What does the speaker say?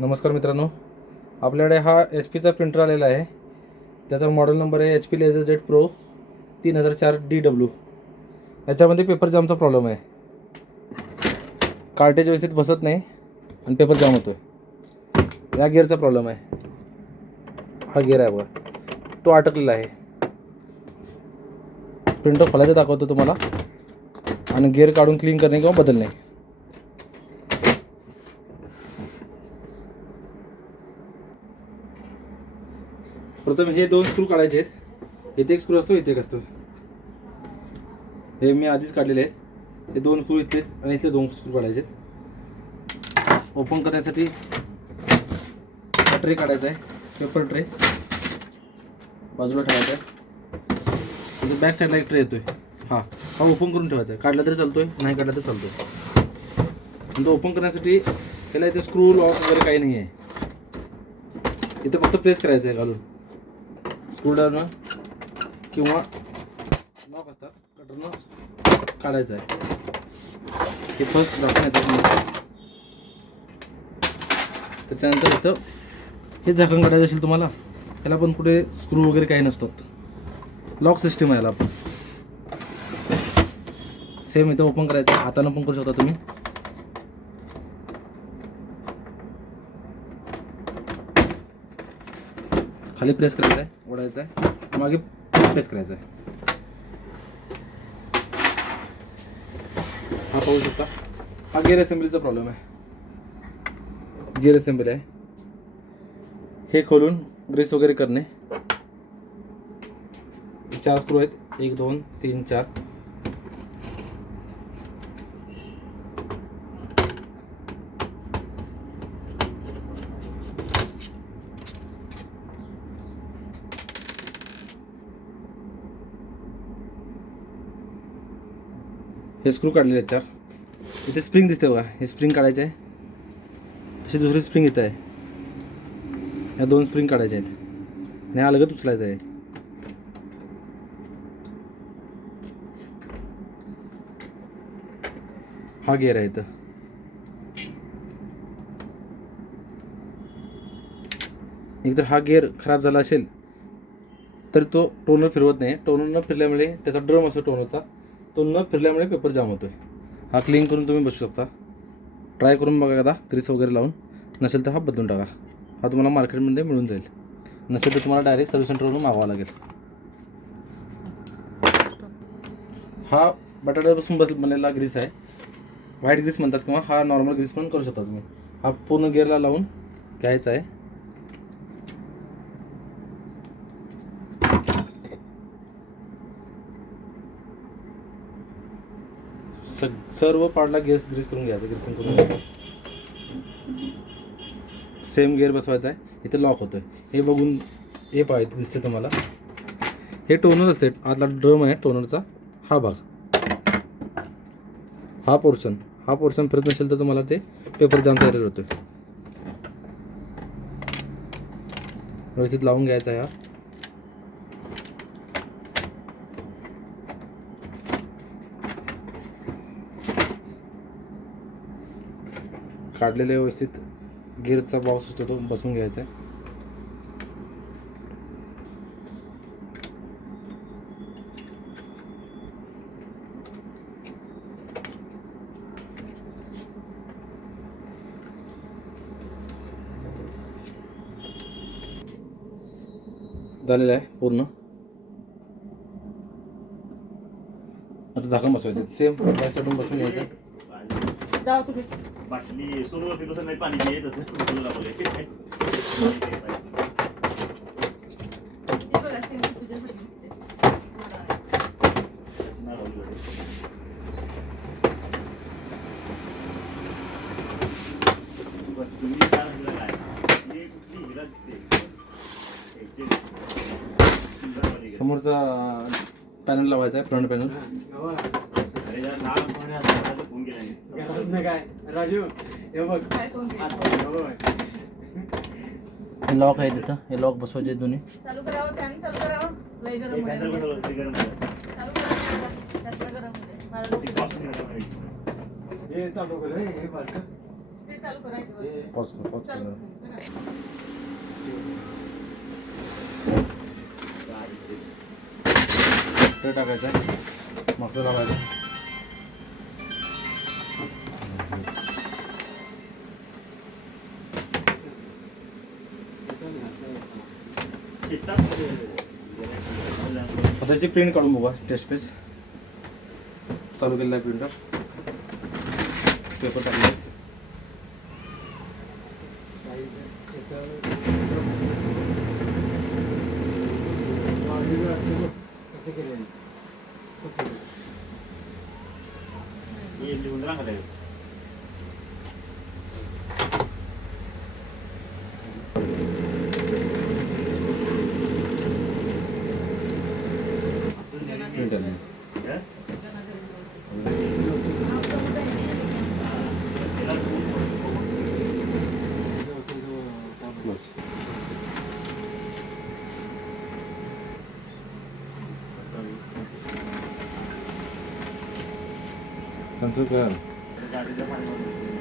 नमस्कार मित्रांनो, आपल्याकडे हा HP चा प्रिंटर आलेला आहे. त्याचा मॉडेल नंबर आहे HP LaserJet Pro 3004 DW. याच्यामध्ये पेपर जामचा प्रॉब्लेम आहे. कार्टेज व्यवस्थित बसत नाही आणि पेपर जाम होतो आहे. या गिअरचा प्रॉब्लेम आहे. हा गिअर आहे बघा, तो अटकलेला आहे. प्रिंटर खोलायचं दाखवतो तुम्हाला आणि गिअर काढून क्लीन करणे किंवा बदलणे. प्रथम हे दोन स्क्रू काढायचे आहेत. इथे एक स्क्रू असतो, इथे एक असतो. हे मी आधीच काढलेले आहेत. हे दोन स्क्रू इथलेच आणि इथले दोन स्क्रू काढायचे आहेत. ओपन करण्यासाठी ट्रे काढायचा आहे, पेपर ट्रे बाजूला ठेवायचा आहे. म्हणजे बॅक साईडला एक ट्रे येतोय. हा ओपन करून ठेवायचा आहे. काढला तरी चालतोय, नाही काढला तरी चालतोय. आणि तो ओपन करण्यासाठी त्याला इथे स्क्रू लॉक वगैरे काही नाही आहे. इथे फक्त प्रेस करायचं आहे घालून. स्क्रूड्रायव्हरनं किंवा लॉक असतात, कटरनं काढायचं आहे. हे फर्स्ट दाखवून येतं. त्याच्यानंतर इथं हे झाकण काढायचं असेल तुम्हाला, याला पण कुठे स्क्रू वगैरे काही नसतात. लॉक सिस्टीम आहे याला. आपण सेम इथं ओपन करायचं, हातानं पण करू शकता तुम्ही. खाली प्रेस करायचं आहे, ओढायचं आहे, मागे प्रेस करायचं आहे. हा पाहू शकता, हा गिअर असेंब्लीचा प्रॉब्लेम आहे. गिअर असेंबली आहे. हे खोलून ग्रीस वगैरे करणे. 4 स्क्रू आहेत, 1 2 3 4. हे स्क्रू काढलेले आहेत 4. इथे स्प्रिंग दिसते बघा, हे स्प्रिंग काढायचे आहे. तशी दुसरी स्प्रिंग इथं आहे. या 2 स्प्रिंग काढायच्या आहेत आणि हा लगत उचलायचा आहे. हा गिअर आहे इथं. एकतर हा गिअर खराब झाला असेल तर तो टोनर फिरवत नाही. टोनर न फिरल्यामुळे, त्याचा ड्रम असतो टोनरचा, तो न फिरल्यामुळे पेपर जाम होतो आहे. हा क्लीन करून तुम्ही बसू शकता. ट्राय करून बघा एकदा ग्रीस वगैरे लावून. नसेल तर हा बदलून टाका. हा तुम्हाला मार्केटमध्ये मिळून जाईल. नसेल तर तुम्हाला डायरेक्ट सर्व्हिस सेंटरवरून मागवावा लागेल. हा बटाट्यापासून बनलेला ग्रीस आहे. व्हाईट ग्रीस म्हणतात किंवा हा नॉर्मल ग्रीस पण करू शकता तुम्ही. हा पूर्ण गिअरला लावून घ्यायचा आहे. सर्व पार्टला ग्रीस करून घ्यायचं, ग्रीसिंग करून घ्यायचं. सेम गिअर बसवायचा आहे. इथे लॉक होतं आहे. हे बघून हे पाहिजे दिसते तुम्हाला. हे टोनर असते, आतला ड्रम आहे टोनरचा. हा भाग, हा पोर्शन फिरत नसेल तर तुम्हाला ते पेपर जामचा एरर होतो आहे. व्यवस्थित लावून घ्यायचा आहे. हा काढलेले व्यवस्थित गिअरचा बॉक्स असतो तो बसवून घ्यायचा आहे. झालेलं आहे पूर्ण. आता झाकण बसवायचं. सेम बॅक साईडून बसवून घ्यायचं. बाटली सोडून कसं नाही पाणी येत असं लावले. समोरचा पॅनल लावायचा आहे, फ्रंट पॅनल. काय राजू, हे बघ हे लॉक आहे तिथं. हे लॉक बसवायचे दोन्ही. चालू करावं, फॅन चालू करावं. लई गरम होते. चालू करा. हे चालू कर, हे बारकं. ते चालू करायचं पॉज कर चालू ट्रे टाकायचा आहे मसाला लावायचा शेतात आता त्याची प्रिंट काढून बघा टेस्ट पेज चालू केलेला आहे प्रिंटर पेपर टाकले कसं केलं हे लिहून रांगत प्रिंटर बस त्यांचं काय गाडीचं पाणी